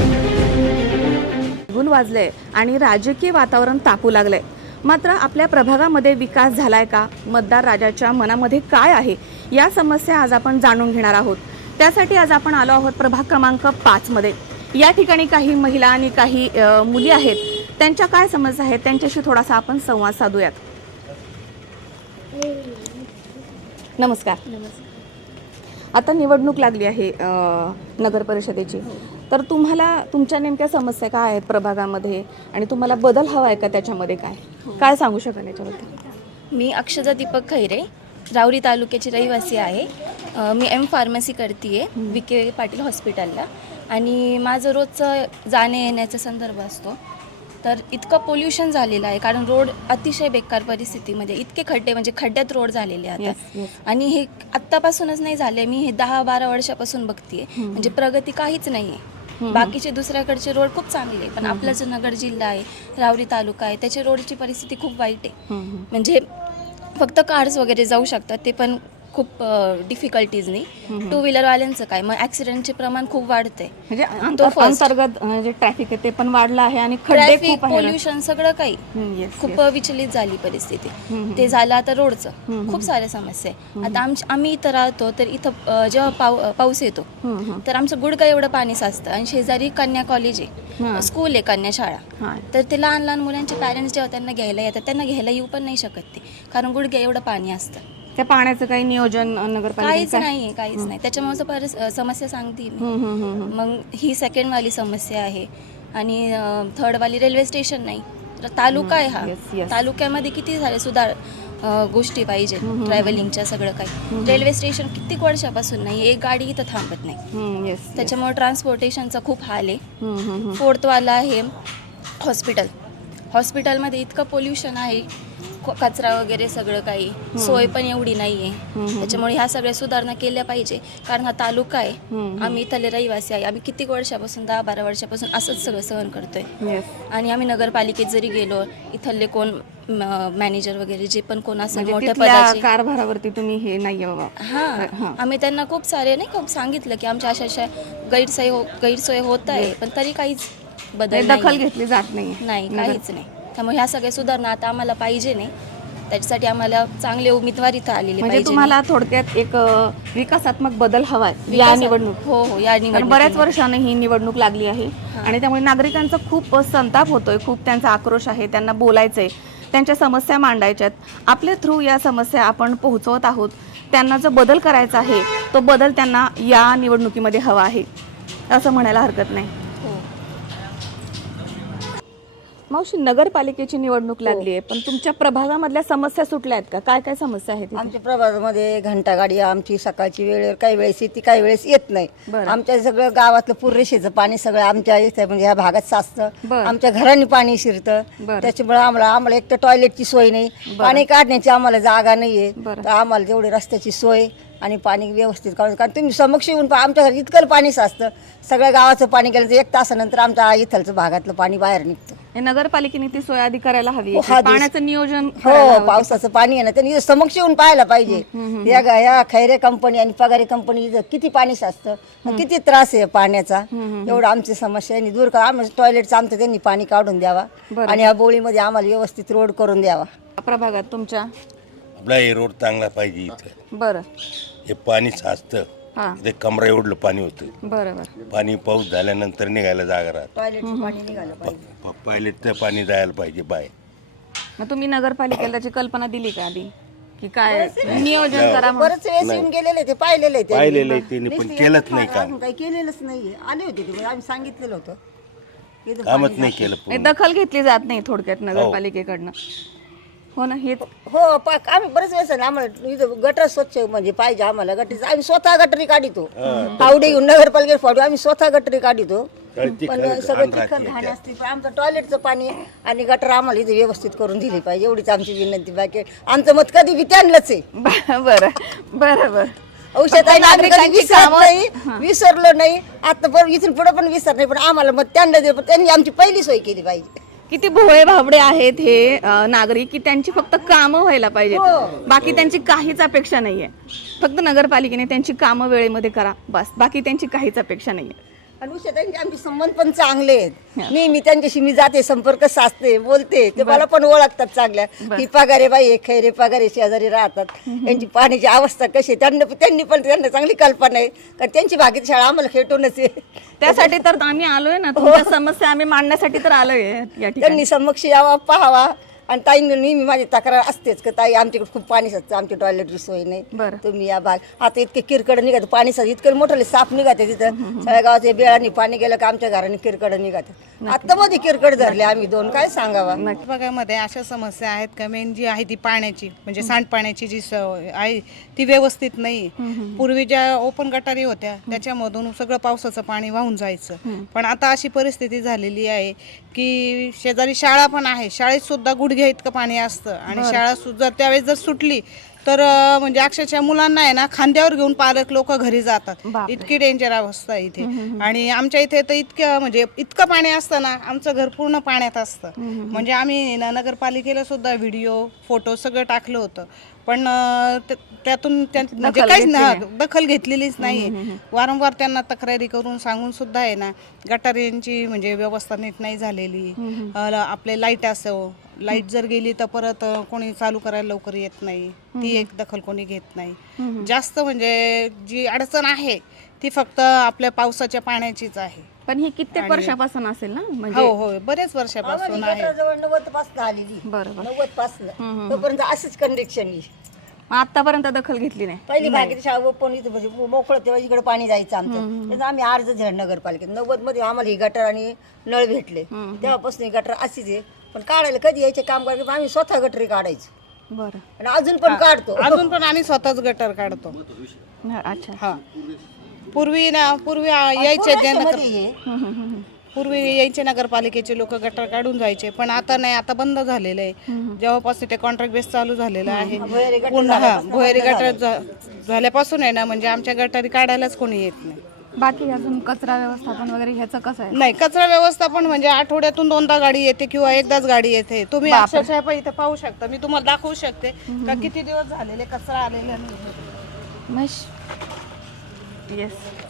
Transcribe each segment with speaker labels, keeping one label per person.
Speaker 1: गुण वाजले आणि राजकीय वातावरण तापू लागले। मात्र आपल्या प्रभागामध्ये विकास झालाय का, मतदार राजाच्या मनामध्ये काय आहे, या समस्या आज आपण जाणून घेणार आहोत। त्यासाठी आज आपण आलो आहोत प्रभाग क्रमांक 5 मध्ये। या ठिकाणी काही महिला आणि काही मुली आहेत, त्यांच्या काय समस्या आहेत त्यांच्याशी थोडासा आपण संवाद साधूयात। नमस्कार। आता निवडणूक लागली आहे नगर परिषदेची, तर तुम्हाला तुमच्या नेमक्या समस्या काय आहेत प्रभागामध्ये आणि तुम्हाला बदल हवा आहे का त्याच्यामध्ये, काय सांगू शकाल याच्याबद्दल?
Speaker 2: मी अक्षता दीपक खैरे, राऊरी तालुक्याची रहिवासी आहे। मी एम फार्मसी करते विखे पाटील हॉस्पिटलला आणि माझं रोजचं जाणे येण्याचा संदर्भ असतो। तर इतकं पोल्युशन झालेलं आहे, कारण रोड अतिशय बेकार परिस्थितीमध्ये, इतके खड्डे म्हणजे खड्ड्यात रोड झालेले आहेत। आणि हे आत्तापासूनच नाही झाले, मी हे 10-12 वर्षापासून बघतीये, म्हणजे प्रगती काहीच नाही आहे। बाकीचे दुसऱ्याकडचे रोड खूप चांगले आहे, पण आपला जो नगर जिल्हा आहे, राऊरी तालुका आहे, त्याच्या रोडची परिस्थिती खूप वाईट आहे। म्हणजे फक्त कार्स वगैरे जाऊ शकतात, ते पण खूप डिफिकल्टीजनी। टू व्हीलरवाल्यांचं काय, मग ॲक्सिडेंटचे प्रमाण खूप वाढते, म्हणजे
Speaker 1: अंतर्गत जे ट्रॅफिक आहे ते पण वाढलं आहे आणि खड्डे खूप आहे,
Speaker 2: पोल्युशन सगळं काही खूप विचलित झाली परिस्थिती। ते झालं आता रोडचं, खूप साऱ्या समस्या आहे। आता आम्ही इथं राहतो, तर इथं जेव्हा पाऊस येतो तर आमचं गुडघा एवढं पाणी साचतं आणि शेजारी कन्या कॉलेज आहे, स्कूल आहे, कन्या शाळा। तर ते लहान लहान मुलांचे पॅरेंट्स जेव्हा त्यांना घ्यायला येतात, त्यांना घ्यायला येऊ पण नाही शकत ते, कारण गुडघ्या एवढं पाणी असतं।
Speaker 1: त्या पाण्याचं काही नियोजन नगरपालिकेचं
Speaker 2: काहीच नाही, त्याच्यामुळे समस्या सांगते मी। मग ही सेकंडवाली समस्या आहे आणि थर्डवाली रेल्वे स्टेशन नाही। तालुका आहे हा, तालुक्यामध्ये किती सारे सुधार गोष्टी पाहिजे, ट्रॅव्हलिंगच्या सगळं काही। रेल्वे स्टेशन कित्येक वर्षापासून नाही, एक गाडी इथं थांबत नाही, त्याच्यामुळे ट्रान्सपोर्टेशनचा खूप हाल आहे। फोर्थवाला आहे हॉस्पिटलमध्ये इतकं पोल्युशन आहे, कचरा वगैरे सगळं काही, सोय पण एवढी नाही आहे। त्याच्यामुळे ह्या सगळ्या सुधारणा केल्या पाहिजे, कारण हा तालुका आहे, आम्ही इथले रहिवासी आहे। आम्ही कित्येक वर्षापासून 10-12 वर्षापासून असंच सगळं सहन करतोय। आणि आम्ही नगरपालिकेत जरी गेलो, इथले कोण मॅनेजर वगैरे जे पण कोण असेल मोठ्या पदाचे,
Speaker 1: कारभारावरती तुम्ही हे नाही बाबा,
Speaker 2: आम्ही त्यांना खूप सारे खूप सांगितलं की आमच्या अशा गैरसोय होत आहे, पण तरी काहीच बदल
Speaker 1: दखल घेतली जात नाही,
Speaker 2: काहीच नाही। त्यामुळे ह्या सगळ्या सुधारणा आता आम्हाला पाहिजे नाही, त्याच्यासाठी आम्हाला चांगले उमेदवार इथं आलेले
Speaker 1: म्हणजे
Speaker 2: पाहिजे।
Speaker 1: तुम्हाला थोडक्यात एक विकासात्मक बदल हवाय या निवडणूक।
Speaker 2: हो, या निवडणूक
Speaker 1: बऱ्याच वर्षांनी ही निवडणूक लागली आहे आणि त्यामुळे नागरिकांचा खूप संताप होतोय, खूप त्यांचा आक्रोश आहे, त्यांना बोलायचंय, त्यांच्या समस्या मांडायच्यात। आपल्या थ्रू या समस्या आपण पोहोचवत आहोत, त्यांना जो बदल करायचा आहे तो बदल त्यांना या निवडणुकीमध्ये हवा आहे, असं म्हणायला हरकत नाही। मावशी, नगरपालिकेची निवडणूक लागली आहे, पण तुमच्या प्रभागामधल्या समस्या सुटल्या आहेत का? काय समस्या आहेत?
Speaker 3: आमच्या प्रभागामध्ये घंटागाडी आमची सकाळची वेळेवर काही वेळेस येते, काही वेळेस येत नाही। आमच्या सगळं गावातलं पुरेशीचं पाणी सगळं आमच्या इथे म्हणजे ह्या भागात साचतं, आमच्या घरांनी पाणी शिरतं। त्याच्यामुळे आम्हाला एक तर टॉयलेटची सोय नाही, पाणी काढण्याची आम्हाला जागा नाहीये, तर आम्हाला जेवढी रस्त्याची सोय आणि पाणी व्यवस्थित काढून, कारण तुम्ही समक्ष येऊन आमच्या घरी इतकं पाणी साचतं, सगळ्या गावाचं पाणी गेलं तर 1 तासानंतर आमच्या इथलचं भागातलं पाणी बाहेर निघतं।
Speaker 1: नगरपालिकेने ती सोय आधी करायला हवी, पाण्याचं नियोजन।
Speaker 3: हो, पावसाचं पाणी आहे ना, त्यांनी समक्ष येऊन पाहायला पाहिजे। या खैरे कंपनी आणि पगारी कंपनी किती पाणी साचतं, किती त्रास आहे पाण्याचा, एवढं आमची समस्या आहे दूर करा। आम्हाला टॉयलेटचं आमचं त्यांनी पाणी काढून द्यावा आणि ह्या बोळीमध्ये आम्हाला व्यवस्थित रोड करून द्यावा।
Speaker 1: प्रभागात तुमच्या
Speaker 4: आपला हे रोड चांगला पाहिजे इथं।
Speaker 1: बरं,
Speaker 4: हे पाणी साचतं, ते कमरा एवढलं पाणी होतं,
Speaker 1: बरोबर।
Speaker 4: पाणी पाऊस झाल्यानंतर निघायला जागा राहत,
Speaker 3: टॉयलेटचं पाणी निघालं पाहिजे,
Speaker 4: टॉयलेटचं पाणी जायला पाहिजे बाय।
Speaker 1: मग तुम्ही नगरपालिकेला त्याची कल्पना दिली का आधी, की काय नियोजन करा?
Speaker 3: बरेच वेळेस येऊन गेलेले, ते पाहिलेलं
Speaker 4: पाहिलेलं आहे त्यांनी, पण केलंच नाही काम,
Speaker 3: काही केलेलंच नाहीये। आले होते ते, आम्ही सांगितलेलं होतं,
Speaker 4: कामच नाही केलं।
Speaker 1: दखल घेतली जात नाही थोडक्यात नगरपालिकेकडनं, हो ना? हे
Speaker 3: हो, आम्ही बरेच वेळेस आम्हाला इथं गटर स्वच्छ म्हणजे पाहिजे, आम्हाला गटरी आम्ही स्वतः गटरी काढितो, फावडे घेऊन नगरपालिकेत फावडे आम्ही स्वतः गटरी काढितो, पण सगळं चिखल घाण असते। पण आमचं टॉयलेटचं पाणी आणि गटर आम्हाला इथे व्यवस्थित करून दिली पाहिजे, एवढीच आमची विनंती। बाकी आमचं मत कधी बी त्यांनाच आहे।
Speaker 1: बरोबर।
Speaker 3: औषध नाही, विसरलो नाही, आता पण इथून पुढे पण विसर नाही, पण आम्हाला मत त्यांना दे, त्यांनी आमची पहिली सोय केली पाहिजे।
Speaker 1: किती भोळे भाबडे आहेत हे नागरिक, की त्यांची फक्त कामं व्हायला पाहिजेत, बाकी त्यांची काहीच अपेक्षा नाहीये। फक्त नगरपालिकेने त्यांची कामं वेळेमध्ये करा, बस, बाकी त्यांची काहीच अपेक्षा नाहीये।
Speaker 3: आणि उषाताईंचे आमचे संबंध पण चांगले आहेत. नेहमी त्यांच्याशी मी जाते, संपर्क साधते, बोलते, ते मला पण ओळखतात चांगल्या. ती पगारे बाई आहे, खैरे पगारे शेजारी राहतात. त्यांची पाण्याची अवस्था कशी आहे त्यांनी पण त्यांना चांगली कल्पना आहे, कारण त्यांची भागीत शाळा आम्हाला खेटूनच आहे.
Speaker 1: त्यासाठी तर आम्ही आलोय ना, तुमच्या समस्या आम्ही मांडण्यासाठी तर आलोय या ठिकाणी.
Speaker 3: त्यांनी समक्ष यावा, पाहावा. आणि ताईंनी नेहमी माझी तक्रार असतेच की ताई आमच्याकडे खूप पाणी साचतं, आमची टॉयलेटची सोय नाही, तुम्ही या भाग. आता इतके किरकड निघत पाणी इतकं मोठं साप निघते तिथं, सगळ्या गावाच्या बेळांनी पाणी गेलं का आमच्या घराने किरकड निघते. आता मध्ये किरकड धरले आम्ही दोन, काय सांगावा.
Speaker 5: भागामध्ये अशा समस्या आहेत का, मेन जी आहे ती पाण्याची, म्हणजे सांडपाण्याची जी आहे ती व्यवस्थित नाही. पूर्वी ज्या ओपन गटारी होत्या त्याच्यामधून सगळं पावसाचं पाणी वाहून जायचं, पण आता अशी परिस्थिती झालेली आहे की शेजारी शाळा पण आहे, शाळेत सुद्धा गुडघ्या इतकं पाणी असतं. आणि शाळा सुद्धा त्यावेळेस जर सुटली तर म्हणजे अक्षरशः मुलांना आहे ना खांद्यावर घेऊन पालक लोक घरी जातात, इतकी डेंजर अवस्था आहे इथे. आणि आमच्या इथे तर इतकं पाणी असतं ना, आमचं घर पूर्ण पाण्यात असतं. म्हणजे आम्ही नगरपालिकेला सुद्धा व्हिडिओ फोटो सगळं टाकलं होतं, पण त्यातून म्हणजे काहीच दखल घेतलेलीच नाही. वारंवार त्यांना तक्रारी करून सांगून सुद्धा आहे ना, गटारींची म्हणजे व्यवस्था नीट नाही झालेली. आपले लाईट असो, लाईट जर गेली तर परत कोणी चालू करायला लवकर येत नाही, ती एक दखल कोणी घेत नाही. जास्त म्हणजे जी अडचण आहे ती फक्त आपल्या पावसाच्या पाण्याचीच आहे.
Speaker 1: पण ही कित्येक वर्षापासून असेल ना, म्हणजे
Speaker 5: हो हो बरेच वर्षापासून आहे.
Speaker 3: जवळ 90 पासून आलेली, 90 पासून तोपर्यंत अशीच कंडिक्शन.
Speaker 1: आतापर्यंत दखल घेतली नाही.
Speaker 3: पहिली भागीत शाळा पण इथं म्हणजे मोकळं तेव्हा इकडे पाणी जायचं आमचं, त्याचा आम्ही अर्ज दिला नगरपालिकेत. 90 मध्ये आम्हाला ही गटर आणि नळ भेटले, तेव्हापासून ही गटर अशीच आहे. पण काढायला कधी यायचे काम करायचं, आम्ही स्वतः गटरी काढायचो.
Speaker 1: बरं,
Speaker 3: आणि अजून पण काढतो,
Speaker 5: अजून पण आम्ही स्वतःच गटर काढतो.
Speaker 1: अच्छा.
Speaker 5: हा पूर्वी यायचे नगरपालिकेचे लोक गटर काढून जायचे, पण आता नाही, आता बंद झालेलं आहे. जेव्हापासून ते कॉन्ट्रॅक्ट बेस चालू झालेलं आहे पूर्ण, भुयारी गटर झाल्यापासून आहे ना, म्हणजे आमच्या गटारी काढायलाच कोणी येत नाही.
Speaker 1: बाकी अजून कचरा व्यवस्थापन वगैरे ह्याचं कसं आहे?
Speaker 5: नाही, कचरा व्यवस्थापन म्हणजे आठवड्यातून 2दा गाडी येते किंवा एकदाच गाडी येते. तुम्ही अक्षरशः इथे पाहू शकता, मी तुम्हाला दाखवू शकते का किती दिवस झालेले कचरा आलेला नाही.
Speaker 1: येस,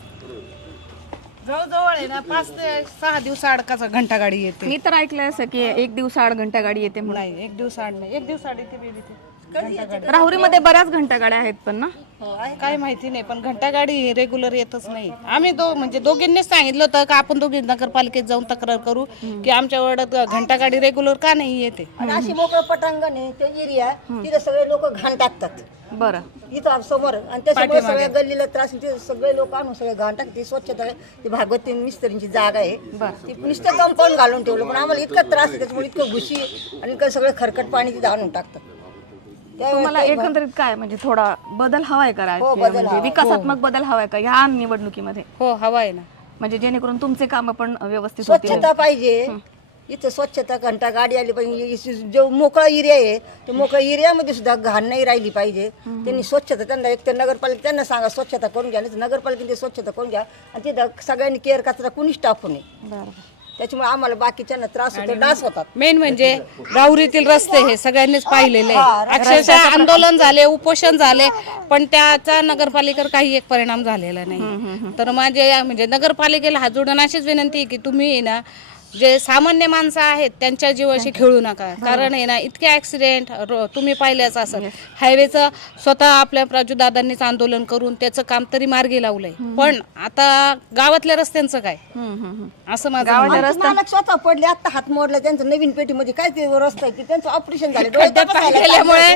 Speaker 5: जवळजवळ आहे ना 5 ते 6 दिवस आड घंटा गाडी येते.
Speaker 1: मी तर ऐकलंय असं की 1 दिवसाआड घंटा गाडी येते म्हणून.
Speaker 5: नाही, 1 दिवसाआड नाही, 1 दिवसाआड येते बेबी ते.
Speaker 1: राहुरीमध्ये बऱ्याच घंटा गाड्या आहेत पण ना,
Speaker 5: काय माहिती नाही, पण घंटा गाडी रेग्युलर येतच नाही. आम्ही म्हणजे दोघींनीच सांगितलं होतं का आपण दोघी नगरपालिकेत जाऊन तक्रार करू की आमच्या वाड्यात घंटा गाडी रेग्युलर का नाही येते.
Speaker 3: आणि अशी मोकळं पटांगण आहे ते एरिया, तिथे सगळे लोक घाण टाकतात.
Speaker 1: बरं,
Speaker 3: इथं समोर, आणि त्याच्यामुळे सगळ्या गल्लीला त्रास. ते सगळे लोक आणून सगळे घाण टाकतात. ती स्वच्छता, ती भागवती मिस्त्रींची जागा आहे, ती नुसतं कंपाऊंड घालून ठेवलं, पण आम्हाला इतका त्रास आहे त्याच्यामुळे, इतकं घुशी आणि सगळं खरकट पाणी तिथं आणून टाकतात.
Speaker 1: तुम्हाला एकंदरीत काय म्हणजे थोडा बदल हवाय का, म्हणजे विकासात्मक बदल हवाय का ह्या निवडणुकीमध्ये?
Speaker 5: हो, हवा आहे ना,
Speaker 1: म्हणजे जेणेकरून तुमचे काम पण व्यवस्थित होतील.
Speaker 3: स्वच्छता पाहिजे इथं, स्वच्छता, घंटा गाडी आली पाहिजे. जो मोकळा एरिया आहे त्या मोकळ्या एरियामध्ये सुद्धा घाण नाही राहिली पाहिजे. त्यांनी स्वच्छता, त्यांना एक तर नगरपालिका त्यांना सांगा स्वच्छता करून घ्या, नाही नगरपालिकेने स्वच्छता करून घ्या. आणि तिथं सगळ्यांनी केअर कचरा कुणीच टाकू नये, त्याच्यामुळे आम्हाला बाकीच्यांना त्रास होतो, डास होतात.
Speaker 5: मेन म्हणजे राहुरीतील रस्ते हे सगळ्यांनीच पाहिलेले, अक्षरशः आंदोलन झाले, उपोषण झाले, पण त्याचा नगरपालिकेवर काही एक परिणाम झालेला नाही. तर माझे म्हणजे नगरपालिकेला हात जोडून अशीच विनंती आहे की तुम्ही ना जे सामान्य माणसं आहेत त्यांच्या जीवाशी खेळू नका. कारण आहे ना इतके ऍक्सिडेंट तुम्ही पाहिल्याच असं. हायवेचं स्वतः आपल्या प्राजूदादांनीच आंदोलन करून त्याचं काम तरी मार्गी लावलंय, पण आता गावातल्या रस्त्यांचं काय असं माझं
Speaker 3: मालक स्वतः पडले, आता हात मोडला त्यांचं. नवीन पेटीमध्ये काय ते रस्ता आहे त्यांचं ऑपरेशन झालं,
Speaker 5: गेल्यामुळे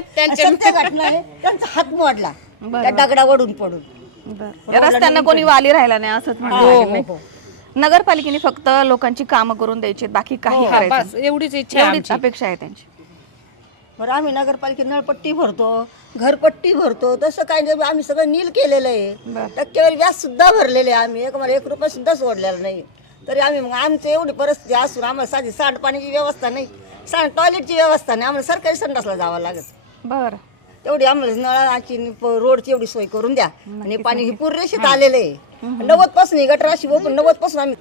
Speaker 3: त्यांचा हात मोडला त्या दगडावरून पडून.
Speaker 1: रस्त्यांना कोणी वाली राहिला नाही असंच म्हणतो. नगरपालिकेने फक्त लोकांची कामं करून द्यायची, बाकी काही करायचं
Speaker 5: एवढीच इच्छा,
Speaker 1: एवढीच अपेक्षा आहे त्यांची.
Speaker 3: बरं, आम्ही नगरपालिकेत नळपट्टी भरतो, घरपट्टी भरतो, तसं काही नाही. आम्ही सगळं नील केलेलं आहे, टक्केवारी व्याज सुद्धा भरलेले आहे आम्ही, मला 1 रुपया सुद्धा सोडलेला नाही. तरी आम्ही मग आमचं एवढी परिस्थिती असून आम्हाला साधी सांडपाण्याची व्यवस्था नाही, टॉयलेटची व्यवस्था नाही, आम्हाला सरकारी संडासला जावं लागत.
Speaker 1: बरं,
Speaker 3: तेवढी आम्हाला नळाची रोडची एवढी सोय करून द्या. आणि पाणी हे पुरेशीत आलेलं आहे. 90 पासून गटर अशी ओपन, 90 पासून आम्ही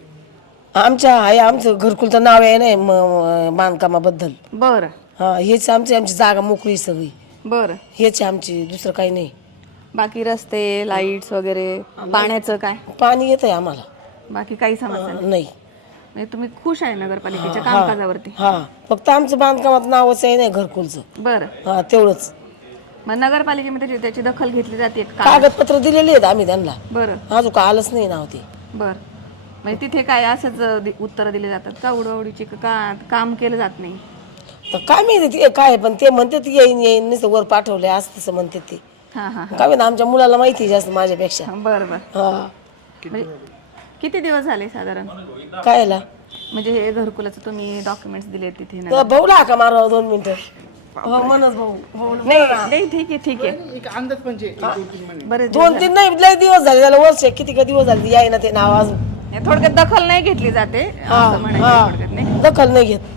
Speaker 6: आमचं घरकुलचं नाव आहे ना बांधकामाबद्दल.
Speaker 1: बरं,
Speaker 6: हा, हेच आमची जागा मोकळी सगळी.
Speaker 1: बरं,
Speaker 6: हेच आमची, दुसरं काही नाही.
Speaker 1: बाकी रस्ते, लाईट्स वगैरे, पाण्याचं काय?
Speaker 6: पाणी येत आहे आम्हाला.
Speaker 1: बाकी काही समस्या नाही.
Speaker 6: नाही.
Speaker 1: म्हणजे तुम्ही खुश आहे नगरपालिकेच्या कामकाजावरती?
Speaker 6: हा, फक्त आमचं बांधकामात नावच आहे नाही घरकुलचं.
Speaker 1: बरं,
Speaker 6: हा, तेवढंच.
Speaker 1: मग नगरपालिकेमध्ये त्याची दखल घेतली जाते का?
Speaker 6: कागदपत्र दिलेली आहेत आम्ही त्यांना,
Speaker 1: बरं
Speaker 6: अजून का आलंच नाही नाव ते.
Speaker 1: बरं. म्हणजे तिथे काय असंच उत्तरं दिले जातात का उडवडीची का काम केलं जात नाही?
Speaker 6: तर काय माहिती ते काय, पण ते म्हणते ते येईन येईन नुसतं वर पाठवले असं तसं म्हणते ते.
Speaker 1: हां हां
Speaker 6: काय माहिती, आमच्या मुलाला माहिती आहे जास्त माझ्यापेक्षा.
Speaker 1: बरं बरं.
Speaker 6: हा,
Speaker 1: म्हणजे किती दिवस झाले साधारण?
Speaker 6: काय ला
Speaker 1: म्हणजे हे घरकुलाचं तुम्ही डॉक्युमेंट्स दिले तिथे ना?
Speaker 6: तर भाऊला का मारा 2 मिनिटं. हो म्हणत भाऊ.
Speaker 1: नाही नाही, ठीक आहे ठीक आहे. बरं
Speaker 6: 2-3 नाही, लय दिवस झाले त्याला, वर्ष किती का दिवस झाले याय ना ते नाव अजून.
Speaker 1: थोडक्यात दखल नाही घेतली जाते असं म्हणायचं थोडक्यात, नाही?
Speaker 6: दखल नाही घेत.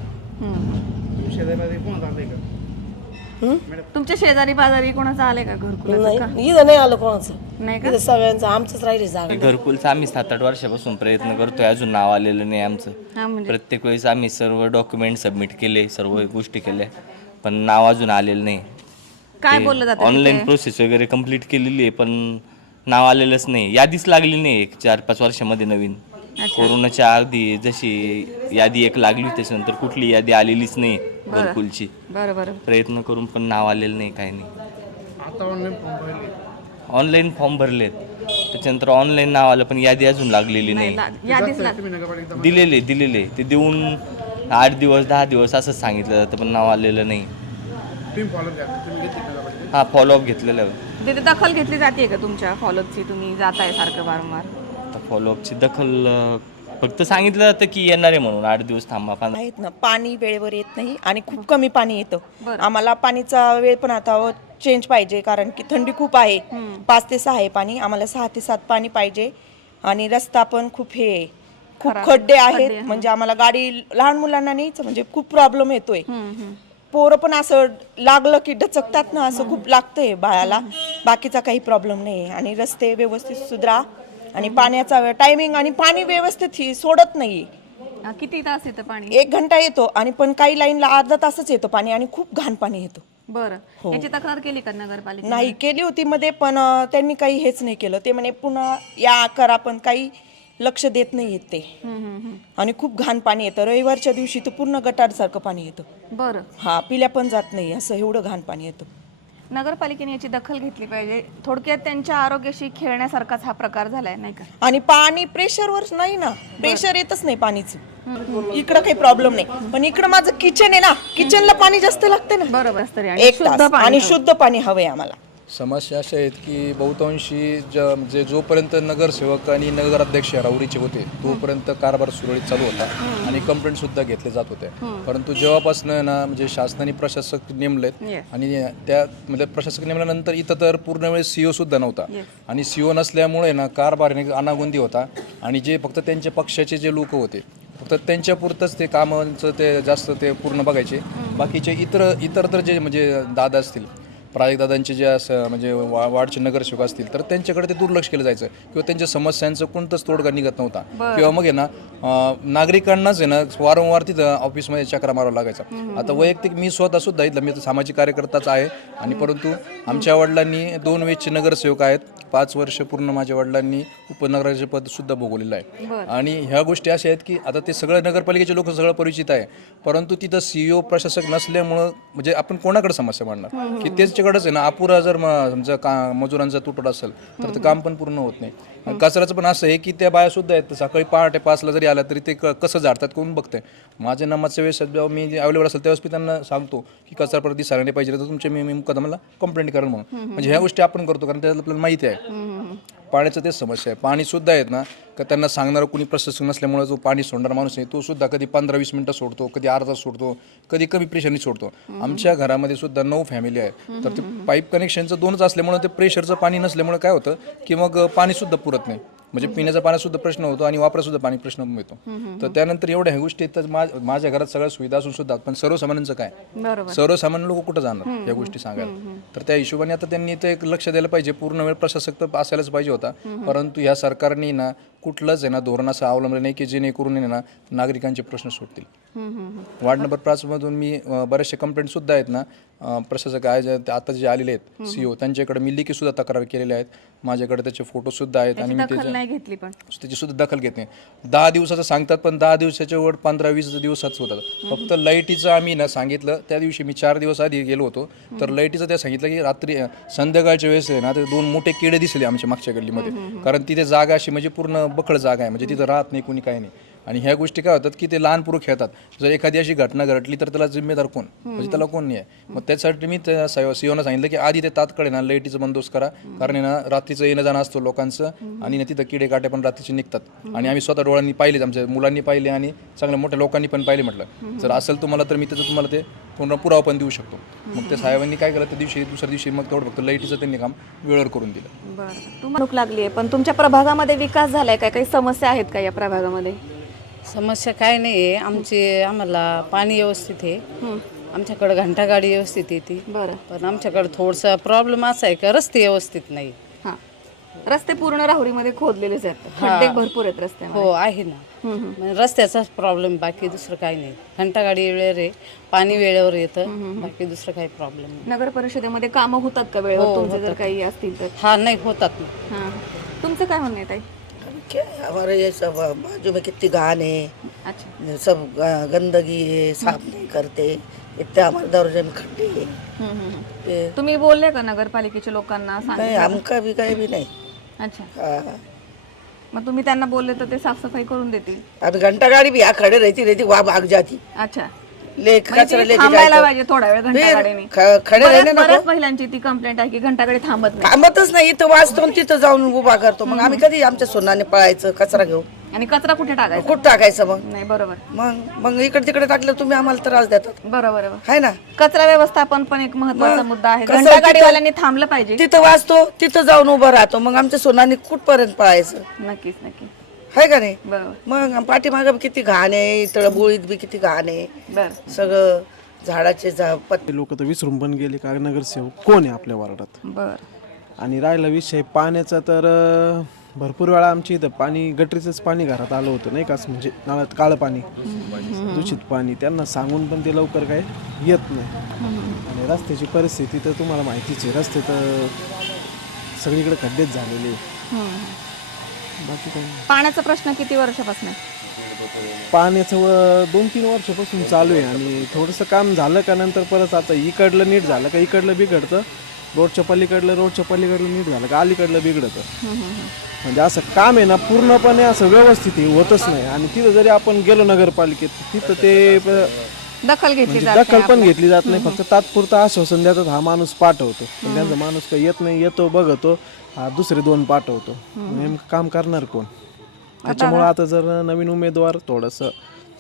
Speaker 1: तुमच्या शेजारी पाजारी कोणाचं आले का घरकुलाचं का?
Speaker 6: नाही, इथं नाही आलं कोणाचं.
Speaker 1: नाही का?
Speaker 6: इथं सगळ्यांचं आमचंच राहिले जागा.
Speaker 7: घरकुलचं आम्ही 7-8 वर्षापासून प्रयत्न करतोय, अजून नाव आलेलं नाही आमचं.
Speaker 1: हा म्हणजे
Speaker 7: प्रत्येक वेळेस आम्ही सर्व डॉक्युमेंट सबमिट केले, सर्व गोष्टी केल्या, पण नाव अजून आलेलं नाही.
Speaker 1: काय बोललं जातं
Speaker 7: ऑनलाईन
Speaker 1: तिथे?
Speaker 7: प्रोसेस वगैरे कंप्लीट केलेली आहे, पण नाव आलेलंच नाही. यादीच लागली नाही 4-5 वर्षामध्ये नवीन. कोरोनाच्या आधी जशी यादी एक लागली, त्याच्यानंतर कुठली यादी आलेलीच नाही घरकुलची.
Speaker 1: बरं बरं.
Speaker 7: प्रयत्न करून पण नाव आलेलं नाही, काही नाही. ऑनलाईन फॉर्म भरलेत, त्याच्यानंतर ऑनलाईन नाव आलं, पण यादी अजून लागलेली नाही.
Speaker 1: यादीच लाग
Speaker 7: दिलेले ते देऊन 8 दिवस 10 दिवस असं सांगितलं जातं, पण नाव आलेलं नाही. हा, फॉलोअप घेतलेलं आहे.
Speaker 1: तिथे दखल घेतली जाते का तुमच्या फॉलोअपची? तुम्ही जाताय सारखं वारंवार?
Speaker 7: आता फॉलोअपची दखल फक्त सांगितलं जातं की येणार आहे म्हणून, 8 दिवस थांबा.
Speaker 8: आहेत ना, पाणी वेळेवर येत नाही आणि खूप कमी पाणी येतं. आम्हाला पाणीचा वेळ पण आता चेंज पाहिजे, कारण की थंडी खूप आहे. 5 ते 6 आहे पाणी, आम्हाला 6 ते 7 पाणी पाहिजे. आणि रस्ता पण खूप हे आहे, खूप खड्डे आहेत. म्हणजे आम्हाला गाडी लहान मुलांना न्यायचं म्हणजे खूप प्रॉब्लेम येतोय. पोरं पण असं लागलं की डचकतात ना, असं खूप लागतंय बाळाला. बाकीचा काही प्रॉब्लेम नाही. आणि रस्ते व्यवस्थित सुधरा आणि पाण्याचा टायमिंग आणि पाणी व्यवस्थित ही सोडत नाही.
Speaker 1: किती तास येतं पाणी?
Speaker 8: 1 घंटा येतो आणि पण काही लाईनला अर्धा तासच येतो पाणी आणि खूप घाण पाणी येतं.
Speaker 1: बरं. याची तक्रार केली का नगरपालिका?
Speaker 8: नाही केली होती मध्ये, पण त्यांनी काही हेच नाही केलं. ते म्हणे पुन्हा या करा, पण काही लक्ष देत नाही येत ते. आणि खूप घाण पाणी येतं. रविवारच्या दिवशी तर पूर्ण गटारसारखं पाणी येतं.
Speaker 1: बरं.
Speaker 8: हा, पिल्या पण जात नाही, असं एवढं घाण पाणी येतं.
Speaker 1: नगरपालिकेने याची दखल घेतली पाहिजे. थोडक्यात त्यांच्या आरोग्याशी खेळण्यासारखाच हा प्रकार झालाय, नाही का?
Speaker 8: आणि पाणी प्रेशरवर नाही ना, प्रेशर येतच नाही पाणीचं. इकडं काही प्रॉब्लेम नाही, पण इकडं माझं किचन आहे ना, किचनला पाणी जास्त लागते ना.
Speaker 1: बरोबर असतं रे.
Speaker 8: 1 तास आणि शुद्ध पाणी हवंय आम्हाला.
Speaker 9: समस्या अशा आहेत की बहुतांशी म्हणजे जोपर्यंत नगरसेवक आणि नगराध्यक्ष राहुरीचे होते तोपर्यंत कारभार सुरळीत चालू होता आणि कंप्लेंट सुद्धा घेतले जात होते. परंतु जेव्हापासून ना म्हणजे शासनाने प्रशासक नेमलेत आणि त्या म्हणजे प्रशासक नेमल्यानंतर इथं तर पूर्ण वेळ CEO सुद्धा नव्हता. आणि CEO नसल्यामुळे ना कारभार अनागोंदी होता. आणि जे फक्त त्यांच्या पक्षाचे जे लोक होते फक्त त्यांच्यापुरतंच ते कामांचं ते जास्त ते पूर्ण बघायचे. बाकीचे इतर तर जे म्हणजे दादा असतील, प्राजक्तदादांचे जे असं म्हणजे वार्डचे नगरसेवक असतील तर त्यांच्याकडे ते दुर्लक्ष केलं जायचं किंवा त्यांच्या समस्यांचं कोणतंच तोडगा निघत नव्हता. किंवा मग आहे ना नागरिकांनाच आहे ना वारंवार तिथं ऑफिसमध्ये चक्रा मारावं लागायचा. आता वैयक्तिक मी स्वतःसुद्धा इथलं मी तर सामाजिक कार्यकर्ताच आहे. आणि परंतु आमच्या वडिलांनी 2 वेळचे नगरसेवक आहेत. 5 वर्ष पूर्ण माझ्या वडिलांनी उपनगराचे पद सुद्धा भोगवलेलं आहे. आणि ह्या गोष्टी अशा आहेत की आता ते सगळं नगरपालिकेचे लोक सगळं परिचित आहे. परंतु तिथं CEO प्रशासक नसल्यामुळं म्हणजे आपण कोणाकडे समस्या मांडणार की त्यांच्याकडेच आहे ना अपुरा जर समजा मजुरांचा तुटवडा असेल तर ते काम पण पूर्ण होत नाही. कचऱ्याचं पण असं आहे की त्या बाया सुद्धा आहेत सकाळी 5:05 जरी आला तरी ते कसं झाडतात कोण बघतंय. माझ्या नमाजच्या वेळेस जेव्हा मी अवेलेबल असेल तेव्हाच मी त्यांना सांगतो की कचरा परत दिसायला नाही पाहिजे तर तुमच्या मी मुकदमाला कंप्लेंट करेल म्हणून. म्हणजे ह्या गोष्टी आपण करतो कारण त्याला आपल्याला माहिती आहे. पाण्याचं तेच समस्या आहे. पाणी सुद्धा आहेत ना का त्यांना सांगणारं कोणी प्रशासक नसल्यामुळे जो पाणी सोडणारा माणूस आहे तो सुद्धा कधी 15-20 मिनिटं सोडतो, कधी अर्धा सोडतो, कधी कमी प्रेशरनी सोडतो. आमच्या घरामध्ये सुद्धा 9 फॅमिली आहे तर ते पाईप कनेक्शनचं 2च असल्यामुळे ते प्रेशरचं पाणी नसल्यामुळे काय होतं की मग पाणी सुद्धा पुरत नाही. म्हणजे पिण्याचा पाण्यासुद्धा प्रश्न होतो आणि वापरासुद्धा पाणी प्रश्न येतो. तर त्यानंतर एवढ्या ह्या गोष्टी तर माझ्या घरात सगळ्या सुविधा असून सुद्धा पण सर्वसामान्यांचं काय, सर्वसामान्य लोक कुठं जाणार या गोष्टी सांगायला. तर त्या हिशोबाने आता त्यांनी ते एक लक्ष द्यायला पाहिजे. पूर्ण वेळ प्रशासक तर असायलाच पाहिजे होता. परंतु ह्या सरकारने ना कुठलंच आहे ना धोरण असं अवलंबलं नाही की जेणेकरून आहे ना नागरिकांचे प्रश्न सुटतील. वार्ड नंबर 5 मधून मी बरेचसे कंप्लेंट सुद्धा आहेत ना प्रशासक आहे आता जे आलेले आहेत CEO त्यांच्याकडे मी लिखी सुद्धा तक्रार केलेल्या आहेत. माझ्याकडे त्याचे फोटो सुद्धा आहेत आणि मी
Speaker 1: नाही घेतली पण
Speaker 9: त्याची सुद्धा दखल घेत नाही. 10 दिवसाचं सांगतात पण 10 दिवसाच्या वर 15-20 दिवसाच होतात. फक्त लाईटीचं आम्ही ना सांगितलं त्या दिवशी मी 4 दिवस आधी गेलो होतो तर लाईटीचं त्या सांगितलं की रात्री संध्याकाळच्या वेळेस आहे ना ते 2 मोठे किडे दिसले आमच्या मागच्या गल्लीमध्ये. कारण तिथे जागा अशी म्हणजे पूर्ण बखळ जागा आहे, म्हणजे तिथं राहत नाही कोणी काही नाही. आणि ह्या गोष्टी काय होतात की ते लहान पोरं खेळतात. जर एखादी अशी घटना घडली तर त्याला जिम्मेदार कोण, म्हणजे त्याला कोण नाही आहे. मग त्यासाठी मी त्या सीओना सांगितलं की आधी ते तात्काळ ना लाईटीचं बंदोबस्त करा, कारण आहे ना रात्रीचं येणं जाणं असतं लोकांचं आणि ना तिथं किडे काटे पण रात्रीचे निघतात. आणि आम्ही स्वतः डोळ्यांनी पाहिलेच, आमच्या मुलांनी पाहिले आणि चांगल्या मोठ्या लोकांनी पण पाहिले. म्हटलं जर असेल तुम्हाला तर मी त्याचं तुम्हाला ते पूर्ण पुरावा पण देऊ शकतो. मग त्या साहेबांनी काय केलं त्या दिवशी दुसऱ्या दिवशी मग तेवढं फक्त लाईटीचं त्यांनी काम वेळेवर करून दिलं.
Speaker 1: बरं, तुम्हाला लागली आहे पण तुमच्या प्रभागामध्ये विकास झालाय काय, काही समस्या आहेत का या प्रभागामध्ये?
Speaker 10: समस्या काय नाही आहे, आम्हाला पाणी व्यवस्थित आहे, आमच्याकडे घंटागाडी व्यवस्थित येते.
Speaker 1: बरं,
Speaker 10: पण आमच्याकडे थोडसा प्रॉब्लेम असा आहे का रस्ते व्यवस्थित नाही.
Speaker 1: हां, रस्ते पूर्ण राहुरीमध्ये खोदलेलेच आहेत, खड्डे भरपूर आहेत रस्त्यामध्ये.
Speaker 10: हो आहे ना, म्हणजे रस्त्याचाच प्रॉब्लेम, बाकी दुसरं काही नाही. घंटागाडी वेळेवर आहे, पाणी वेळेवर येतं, बाकी दुसरं काही प्रॉब्लेम नाही.
Speaker 1: नगर परिषदेमध्ये कामं होतात का वेळेवर तुमचे जर काही असतील तर?
Speaker 10: हा नाही होतात ना.
Speaker 1: हां, तुमचं काय म्हणणं आहे ताई?
Speaker 11: क्या हमारे ये सब बाजू में कितनी घान है,
Speaker 1: अच्छा,
Speaker 11: सब गंदगी है, साफ नहीं करते, इतने हमारे दर्जे में खड्डे है.
Speaker 1: तुम्ही बोलले का नगरपालिकेच्या लोकांना?
Speaker 11: नहीं,
Speaker 1: सांगितलं?
Speaker 11: हमका भी कहीं भी नहीं.
Speaker 1: अच्छा,
Speaker 11: हाँ.
Speaker 1: मग तुम्ही त्यांना बोलले तर ते साफसफाई करून देतील?
Speaker 11: अभी घंटा गाड़ी भी यहाँ खड़े रहती वहाँ भाग जाती,
Speaker 1: अच्छा,
Speaker 11: ले कचरा लेके
Speaker 1: थांबायला
Speaker 11: जाते.
Speaker 1: पाहिजे थोडा वेळ घंटागाडीने.
Speaker 11: खड़े रहने ना
Speaker 1: बऱ्याच महिलांची ती कंप्लेंट आहे की घंटागाडी थांबत नाही
Speaker 11: थांबतच नाही. इथं वाचतो आणि तिथं जाऊन उभा करतो. मग आम्ही कधी आमच्या सोनाने पळायचं कचरा घेऊन?
Speaker 1: आणि कचरा कुठे टाकायचा?
Speaker 11: कुठं टाकायचं मग?
Speaker 1: नाही, बरोबर
Speaker 11: मग इकडे तिकडे टाकलं तुम्ही आम्हाला त्रास देतात,
Speaker 1: बरोबर.
Speaker 11: है ना.
Speaker 1: कचरा व्यवस्थापन पण एक महत्वाचा
Speaker 11: मग
Speaker 1: मुद्दा आहे.
Speaker 11: कसं
Speaker 1: घंटागाडीवाल्यांनी थांबलं पाहिजे.
Speaker 11: तिथं वाचतो तिथं जाऊन उभं राहतो. मग आमच्या सोनाने कुठपर्यंत पळायचं,
Speaker 1: नक्कीच नक्की,
Speaker 11: है का नाही.
Speaker 1: बरोबर.
Speaker 11: मग पाठीमागं बी किती घाण आहे, इथं बोळीत बी किती घाण आहे,
Speaker 1: बर
Speaker 11: सगळं झाडाचे पत्ते.
Speaker 12: लोक तर विसरून पण गेले का नगरसेवक कोण आहे आपल्या वार्डात.
Speaker 1: बर
Speaker 12: आणि राहिला विषय पाण्याचा तर भरपूर वेळा आमच्या इथं पाणी गटरीचंच पाणी घरात आलं होतं नाही का, असं म्हणजे नळात काळं पाणी, दूषित पाणी. त्यांना सांगून पण ते लवकर काय येत नाही. आणि रस्त्याची परिस्थिती तर तुम्हाला माहितीच आहे, रस्ते तर सगळीकडे खड्डेच झालेले. बाकी काही नाही.
Speaker 1: पाण्याचा प्रश्न किती वर्षापासून आहे?
Speaker 12: पाण्याचं 2-3 वर्षापासून चालू आहे. आणि थोडंसं काम झालं का नंतर परत आता इकडलं नीट झालं का इकडलं बिघडतं, रोडच्या पलीकडलं नीट झालं का अलीकडलं बिघडतं. म्हणजे असं काम आहे ना पूर्णपणे असं व्यवस्थित होतच नाही. आणि तिथं जरी आपण गेलो नगरपालिकेत तिथं ते
Speaker 1: दखल घेतली
Speaker 12: म्हणजे
Speaker 1: जात
Speaker 12: दखल पण घेतली जात नाही, फक्त तात्पुरतं आश्वासन देतात हा माणूस पाठवतो. पण त्यांचा माणूस काही येत नाही, येतो बघतो, हा दुसरे 2 पाठवतो. नेमकं काम करणार कोण? त्याच्यामुळे आता जर नवीन उमेदवार थोडंसं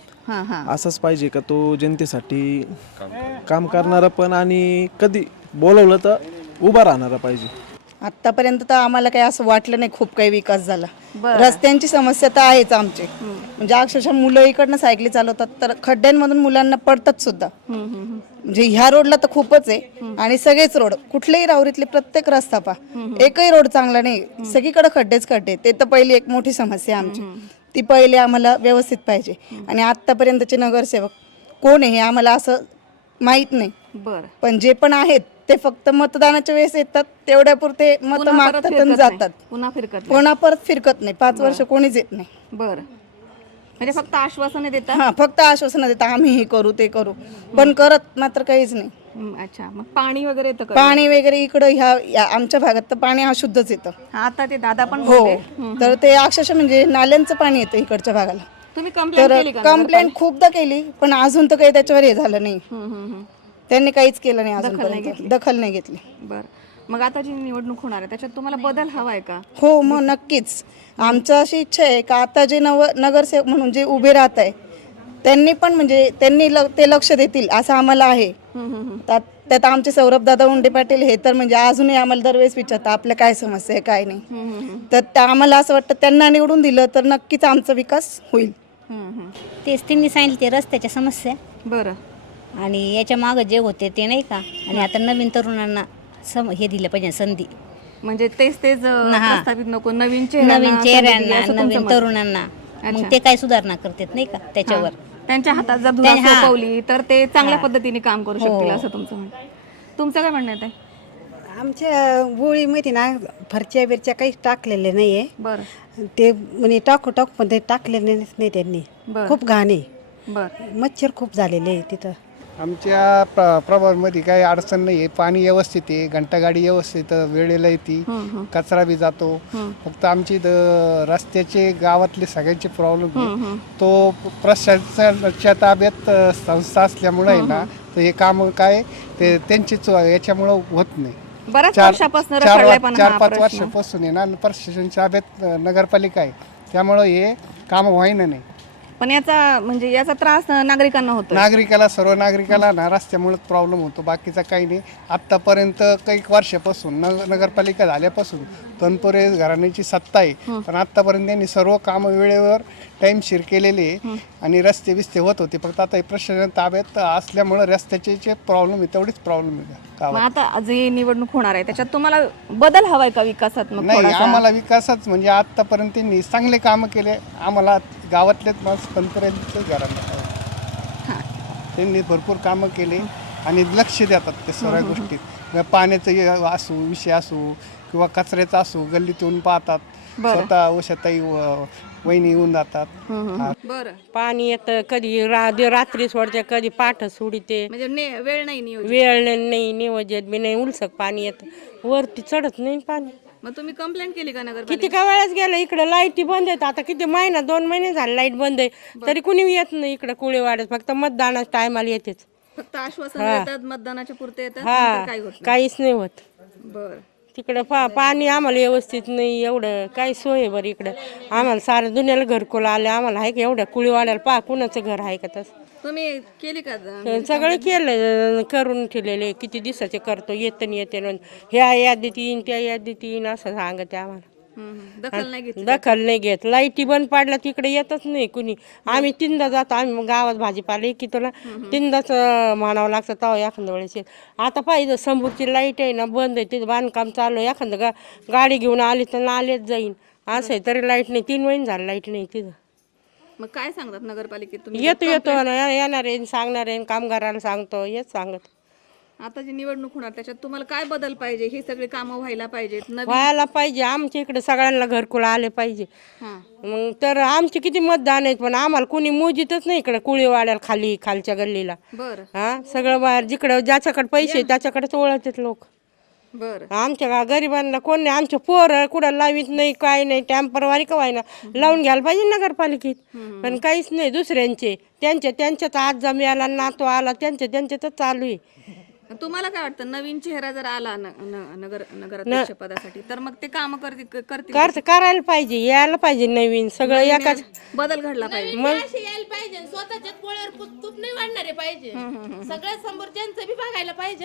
Speaker 12: असाच पाहिजे का तो जनतेसाठी काम करणारा पण आणि कधी बोलवलं तर उभा राहणारा पाहिजे.
Speaker 3: आतापर्यंत तर आम्हाला काही असं वाटलं नाही खूप काही विकास झाला. रस्त्यांची समस्या तर आहेच आमची, म्हणजे अक्षरशः मुलं इकडनं सायकली चालवतात तर खड्ड्यांमधून मुलांना पडतात सुद्धा. म्हणजे ह्या रोडला तर खूपच आहे. आणि सगळेच रोड कुठलेही राहुरीतले प्रत्येक रस्ता एकही रोड चांगला नाही, सगळीकडे खड्डेच खड्डे. ते तर पहिली एक मोठी समस्या आमची, ती पहिले आम्हाला व्यवस्थित पाहिजे. आणि आतापर्यंतचे नगरसेवक कोण आहे हे आम्हाला असं माहीत नाही. पण जे पण आहेत ते फक्त मतदानाच्या वेळेस येतात, तेवढ्यापुरते मत मागतात आणि जातात, पुन्हा परत फिरकत नाही. 5 वर्ष कोणीच येत नाही.
Speaker 1: बरं, म्हणजे फक्त आश्वासने देतात.
Speaker 3: हा, फक्त आश्वासन देतात आम्ही हे करू ते करू, पण करत मात्र काहीच नाही.
Speaker 1: अच्छा, मग पाणी वगैरे येतं का?
Speaker 3: पाणी वगैरे इकडं ह्या आमच्या भागात तर पाणी अशुद्धच येतं.
Speaker 1: आता ते दादा पण
Speaker 3: हो,
Speaker 1: बोलले.
Speaker 3: तर ते अक्षरशः म्हणजे नाल्यांचं पाणी येतं इकडच्या भागाला.
Speaker 1: तुम्ही कंप्लेंट केली का?
Speaker 3: कंप्लेंट खूपदा केली पण अजून तर काही त्याच्यावर हे झालं नाही. त्यांनी काहीच केलं नाही, अजून दखल नाही घेतली.
Speaker 1: बरं, मग आता जी निवडणूक होणार आहे त्याच्यात तुम्हाला बदल हवा आहे का?
Speaker 3: हो, मग नक्कीच. आमचं अशी इच्छा आहे का आता जे नगरसेवक म्हणून जे उभे राहत आहे त्यांनी पण म्हणजे ते लक्ष देतील असं आम्हाला आहे. त्यात आमचे सौरभ दादा उंडे पाटील हे तर म्हणजे अजूनही आम्हाला दरवेळेस विचारतात आपल्या काय समस्या आहे काय नाही. तर आम्हाला असं वाटतं त्यांना निवडून दिलं तर नक्कीच आमचा विकास होईल.
Speaker 13: तेच त्यांनी सांगितले ते रस्त्याच्या समस्या.
Speaker 1: बरं,
Speaker 13: आणि याच्या मागं जे होते ते नाही का, आणि आता नवीन तरुणांना हे दिलं पाहिजे संधी.
Speaker 1: म्हणजे तेच प्रस्थापित नको, नवीन चेहऱ्यांना
Speaker 13: नवीन
Speaker 1: संधी द्यावी,
Speaker 13: चेहऱ्यांना
Speaker 1: असं तुमचं
Speaker 13: नवीन
Speaker 1: मत.
Speaker 13: तरुणांना मग ते काय सुधारणा करतात नाही का त्याच्यावर.
Speaker 1: त्यांच्या हातात जर धुरा
Speaker 13: हा.
Speaker 1: सोपवली तर ते चांगल्या पद्धतीने काम करू शकतील
Speaker 13: हो.
Speaker 1: असं तुमचं म्हणणं आहे. तुमचं काय म्हणणं आहे?
Speaker 14: आमच्या गोळीमध्ये ना फरच्या बिरच्या काहीच टाकलेले नाही आहे.
Speaker 1: बरं
Speaker 14: ते म्हणजे टाकू पण ते टाकलेले नाही त्यांनी. खूप घाण आहे,
Speaker 1: बरं
Speaker 14: मच्छर खूप झालेले आहे तिथं.
Speaker 12: आमच्या प्रभावामध्ये काही अडचण नाही आहे. पाणी व्यवस्थित आहे, घंटागाडी व्यवस्थित वेळेला येते, कचरा बी जातो. फक्त आमची रस्त्याचे गावातले सगळ्यांचे प्रॉब्लेम आहे. तो प्रशासनाच्या ताब्यात संस्था असल्यामुळे आहे ना, तर हे काम काय ते त्यांचीच याच्यामुळं होत नाही.
Speaker 1: बऱ्याच वर्षापासून रखडलाय पण हा
Speaker 12: 4-5
Speaker 1: प्रश्न.
Speaker 12: वर्षापासून आहे ना, प्रशासनाच्या ताब्यात नगरपालिका आहे, त्यामुळं हे काम व्हायना नाही.
Speaker 1: पण याचा त्रास नागरिकांना होतो.
Speaker 12: नागरिकाला, सर्व नागरिकाला ना रस्त्यामुळेच प्रॉब्लेम होतो, बाकीचा काही नाही. आत्तापर्यंत काही वर्षापासून नगरपालिका झाल्यापासून तनपुरे घराण्याची सत्ता आहे, पण आत्तापर्यंत त्यांनी सर्व कामं वेळेवर टाईमशीर केलेले आहे आणि रस्ते बिस्ते होत होते. फक्त आता प्रशासन ताब्यात असल्यामुळे रस्त्याचे जे प्रॉब्लेम आहे तेवढीच प्रॉब्लेम आहे.
Speaker 1: मग आता जे निवडणूक होणार आहे त्याच्यात तुम्हाला बदल हवाय का विकासात्मक?
Speaker 12: नाही,
Speaker 1: थोडासा?
Speaker 12: आम्हाला विकासच म्हणजे आत्तापर्यंत त्यांनी चांगले कामं केले. आम्हाला गावातलेच माणसं तनपुऱ्यांचे घरांना त्यांनी भरपूर कामं केले आणि लक्ष देतात ते सर्व गोष्टीत. पाण्याचं असो, विषय असो किंवा कचऱ्याचा असो, गल्लीत येऊन पाहतात. स्वतः उषाताई वहिनी येऊन जातात.
Speaker 1: बरं,
Speaker 6: पाणी येतं कधी रात्री सोडते, कधी पाठ सोडते,
Speaker 1: म्हणजे वेळ नाही नियोजित.
Speaker 6: वेळ नाही नियोजित बी नाही, उलसक पाणी येतं, वरती चढत नाही पाणी.
Speaker 1: मग तुम्ही कंप्लेंट केली का नगर?
Speaker 6: किती का वेळेस गेलं, इकडे लाईटी बंद आहेत. आता किती 2 महिने झाले लाईट बंद आहे, तरी कुणी येत नाही इकडे कुळेवाड्यात. फक्त मतदानाच्या टायमाला येतेच.
Speaker 1: फक्त आश्वासन देतात, मतदानाच्या पुरते येतात,
Speaker 6: हा,
Speaker 1: नंतर काय होत नाही.
Speaker 6: काहीच नाही होत.
Speaker 1: बरं,
Speaker 6: तिकडे पाणी आम्हाला व्यवस्थित नाही, एवढं काय सोय आहे बरं इकडं. आम्हाला सारं दुनियाला घरकुल आले, आम्हाला आहे का एवढ्या कुळीवाड्याला पहा कुणाचं घर आहे का तसं.
Speaker 1: तुम्ही केली का?
Speaker 6: सगळं केलं, करून ठेवलेले. किती दिवसाचे करतो, येतं येते, ह्या यादीत येईन त्या यादीत येईन असं सांगते आम्हाला.
Speaker 1: दखल नाही घेतली.
Speaker 6: दखल नाही घेत. लाईटी बंद पाडल्या तिकडे येतच नाही कुणी. आम्ही 3दा जातो, आम्ही गावात भाजीपाला की तुला 3दाच म्हणावं लागतं तेव्हा एखाद्या वेळेस येत. आता पाहिजे समोरची लाईट आहे ना बंद आहे, तिथं बांधकाम चालू आहे, एखादं गाडी घेऊन आली तर नालेच जाईन असं आहे, तरी लाईट नाही. 3 महिने झाले लाईट नाही तिथं.
Speaker 1: मग काय सांगतात नगरपालिकेत तुम्ही?
Speaker 6: येतो येणार आहे, सांगणार आहे, कामगाराला सांगतो, हेच सांगत.
Speaker 1: आता जी निवडणूक होणार त्याच्यात तुम्हाला काय बदल पाहिजे? ही सगळी कामं व्हायला पाहिजेत,
Speaker 6: व्हायला पाहिजे. आमच्या इकडे सगळ्यांना घरकुल आले पाहिजे. मग तर आमचे किती मतदान आहेत, पण आम्हाला कोणी मोजितच नाही इकडे कुळीवाड्याला खालच्या गल्लीला.
Speaker 1: बरं
Speaker 6: हा, सगळं बाहेर जिकडे ज्याच्याकडे पैसे त्याच्याकडेच ओळखतात लोक.
Speaker 1: बरं,
Speaker 6: आमच्या गरिबांना कोण नाही. आमच्या पोरं कुठं लावित नाही, काय नाही. टॅम्परवारी का व्हायना लावून घ्यायला पाहिजे नगरपालिकेत, पण काहीच नाही. दुसऱ्यांचे त्यांच्याच आज जमियाला नातू आला, त्यांच्यातच चालू आहे.
Speaker 1: तुम्हाला काय वाटतं नवीन चेहरा जर आला नगराध्यक्ष पदासाठी तर मग ते काम करतील?
Speaker 6: करायला पाहिजे, यायला पाहिजे नवीन सगळं एकाच.
Speaker 1: बदल घडला पाहिजे.
Speaker 6: मग
Speaker 2: यायला पाहिजे, स्वतःच्याच पोळ्यावर तूप नाही वाढणारे पाहिजे, सगळ्या समोरच्यांचं बी बघायला पाहिजे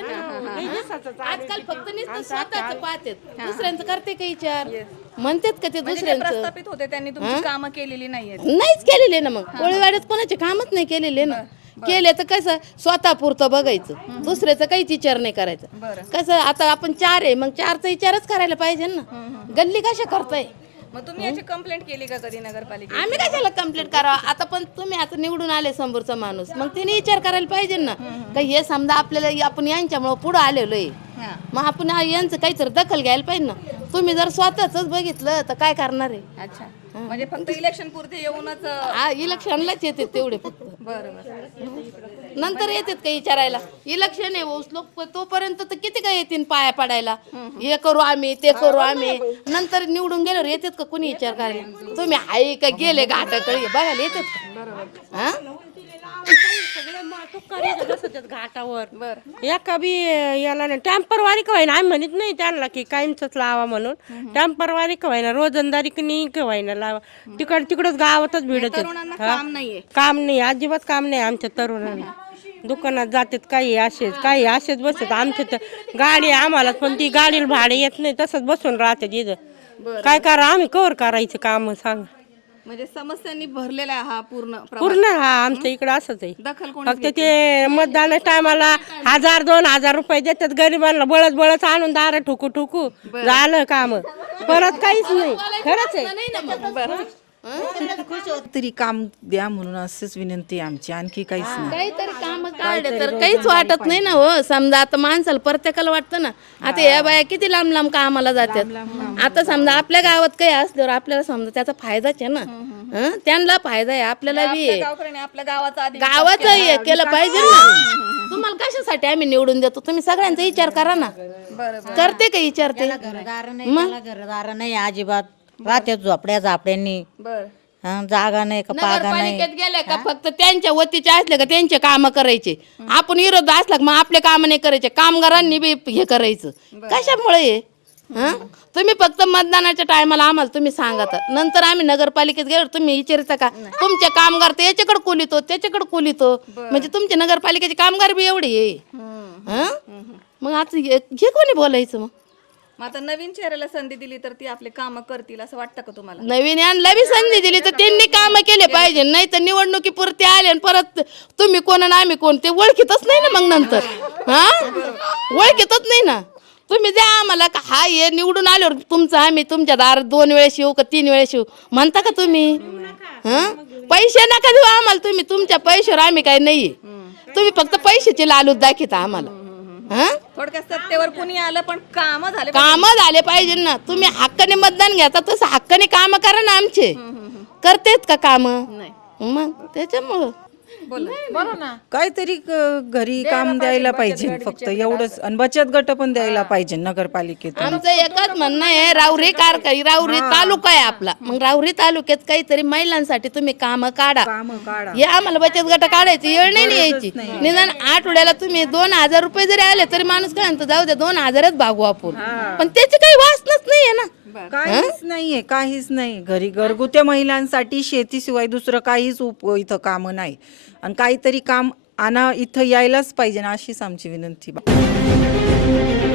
Speaker 2: ना. आजकाल फक्त नुसतं स्वतःच पाहतात, दुसऱ्यांचं करते का विचार? म्हणतात का ते दुसऱ्यांचं?
Speaker 1: प्रस्थापित होते त्यांनी तुमची कामं केलेली नाहीयेत.
Speaker 2: नाहीच केलेले ना. मग कोळीवाड्यात कोणाचे कामच नाही केलेले ना. केले तर कसं स्वतः पुरतं बघायचं, दुसऱ्याचं काहीच विचार नाही करायचा. कसं आता आपण 4 आहे, मग 4चा विचारच करायला पाहिजे ना. गल्ली कशा करताय?
Speaker 1: मग तुम्ही याची कंप्लेंट केली का कधी नगरपालिकेत?
Speaker 2: आम्ही कशाला कंप्लेंट करावं? आता पण तुम्ही आता निवडून आले समोरचा माणूस, मग तिने विचार करायला पाहिजे ना. का हे समजा आपल्याला आपण यांच्यामुळे पुढे आलेलो आहे, मग आपण यांचं काहीतरी दखल घ्यायला पाहिजे ना. तुम्ही जर स्वतःच बघितलं तर काय करणार आहे?
Speaker 1: अच्छा, म्हणजे फक्त इलेक्शन पुरते येऊनच?
Speaker 2: इलेक्शनलाच येते तेवढे फक्त. नंतर येतात काही विचारायला. इलेक्शन आहे लोक तोपर्यंत तर किती काय येतील पाया पडायला, हे करू आम्ही ते करू आम्ही. नंतर निवडून गेल्यावर येतात का कुणी विचार करायला? तुम्ही आई का गेले घाटाकडे बघायला येतात का? हा,
Speaker 6: घाटावर एका बी याला नाही. टॅम्परवारी का व्हायना आम्ही म्हणत नाही त्यांना की कायमच लावा म्हणून. टॅम्परवारी का व्हायना, रोजंदारी की नाही का व्हायना लावा. तिकडच गावातच भिडत
Speaker 1: काम नाहीये.
Speaker 6: काम नाही, अजिबात काम नाही आमच्या तरुणांना. दुकानात जातात काही असेच बसतात. आमच्या तर गाडी आम्हाला, पण ती गाडीला भाडे येत नाही, तसंच बसून राहतात इथं. काय करा आम्ही कवर करायचं काम सांगा.
Speaker 1: म्हणजे समस्यांनी भरलेला आहे हा पूर्ण प्रभाग.
Speaker 6: पूर्ण हा आमच्या इकडं असंच आहे.
Speaker 1: दखल कोणी
Speaker 6: फक्त ते मतदान टायमाला 1000-2000 रुपये देतात गरिबांना, बळच आणून दार ठुकू ठुकू झालं काम, परत काहीच नाही. खरंच आहे.
Speaker 8: तरी काम द्या म्हणून असंच विनंती आहे आमची, आणखी काहीच नाही.
Speaker 10: काहीतरी काम काढले तर काहीच वाटत नाही ना हो. समजा आता माणसाला प्रत्येकाला वाटतं ना, आता या बाया किती लांब लांब कामाला जातात. आता समजा आपल्या गावात काही असल्यावर आपल्याला समजा त्याचा फायदाच आहे ना. हं? त्यांना फायदा आहे, आपल्याला बी आहे.
Speaker 1: गावकऱ्यांनी आपल्या गावाचा
Speaker 10: गावाचं हे केलं पाहिजे ना. तुम्हाला कशासाठी आम्ही निवडून देतो, तुम्ही सगळ्यांचा विचार करा ना. करते का विचारते?
Speaker 13: घरदार नाही अजिबात, राहत्यात झोपड्या झापड्यांनी, जागा नाही का पागा नाही.
Speaker 10: नगरपालिकेत गेले का फक्त त्यांच्या वतीचे असले का त्यांचे काम करायचे, आपण विरोध असला मग आपले काम नाही करायचे, कामगारांनी बी हे करायचं. कशामुळे हे? हं? तुम्ही फक्त मतदानाच्या टायमाला आम्हाला तुम्ही सांगता, नंतर आम्ही नगरपालिकेत गेलो तुम्ही विचारता का तुमचे कामगार तर याच्याकडे कोलितो त्याच्याकडे कोलितो, म्हणजे तुमचे नगरपालिकेचे कामगार बी एवढे आहे. मग आता हे कोणी बोलायचं? मग
Speaker 1: आता नवीन चेहऱ्याला संधी दिली तर ती आपले काम करतील असं वाटतं का तुम्हाला?
Speaker 10: नवीन यांना बी संधी दिली तर त्यांनी काम केले पाहिजे, नाही तर निवडणुकीपुरते आले आणि परत तुम्ही कोण आणि आम्ही कोण ते ओळखीतच नाही ना. मग नंतर ओळखीतच नाही ना. तुम्ही द्या आम्हाला का हा हे निवडून आल्यावर तुमचं आम्ही तुमच्या दारात 2 वेळेस येऊ का 3 वेळेस येऊ म्हणता का तुम्ही? पैसे नका देऊ आम्हाला तुम्ही, तुमच्या पैशावर आम्ही काय नाहीये. तुम्ही फक्त पैशाची लालूच दाखवता आम्हाला.
Speaker 1: थोडक्यात सत्तेवर कुणी आलं पण काम झाले
Speaker 10: काम झाले पाहिजे ना. तुम्ही हक्काने मतदान घेता तसं हक्काने काम करा ना. आमचे करतेत का काम? मग त्याच्यामुळं
Speaker 8: काहीतरी घरी काम द्यायला पाहिजे फक्त एवढंच, आणि बचत गट पण द्यायला पाहिजे नगरपालिकेत.
Speaker 10: आमचं एकच म्हणणं आहे, राहुरी कारखाई राहुरी तालुका आहे आपला, मग राहुरी तालुक्यात काहीतरी महिलांसाठी तुम्ही काम काढा. हे आम्हाला बचत गट काढायची वेळ नाही यायची. निदान आठवड्याला तुम्ही 2000 रुपये जरी आले तरी माणूस काय म्हणतो जाऊ द्या 2000च भागू आपण, पण त्याची काही वासनाच नाहीये ना.
Speaker 8: काहीच नाहीये, काहीच नाही. घरी घरगुत्या महिलांसाठी शेतीशिवाय दुसरं काहीच इथं काम नाही, आणि काहीतरी काम आणा इथं यायलाच पाहिजे ना, अशीच आमची विनंती.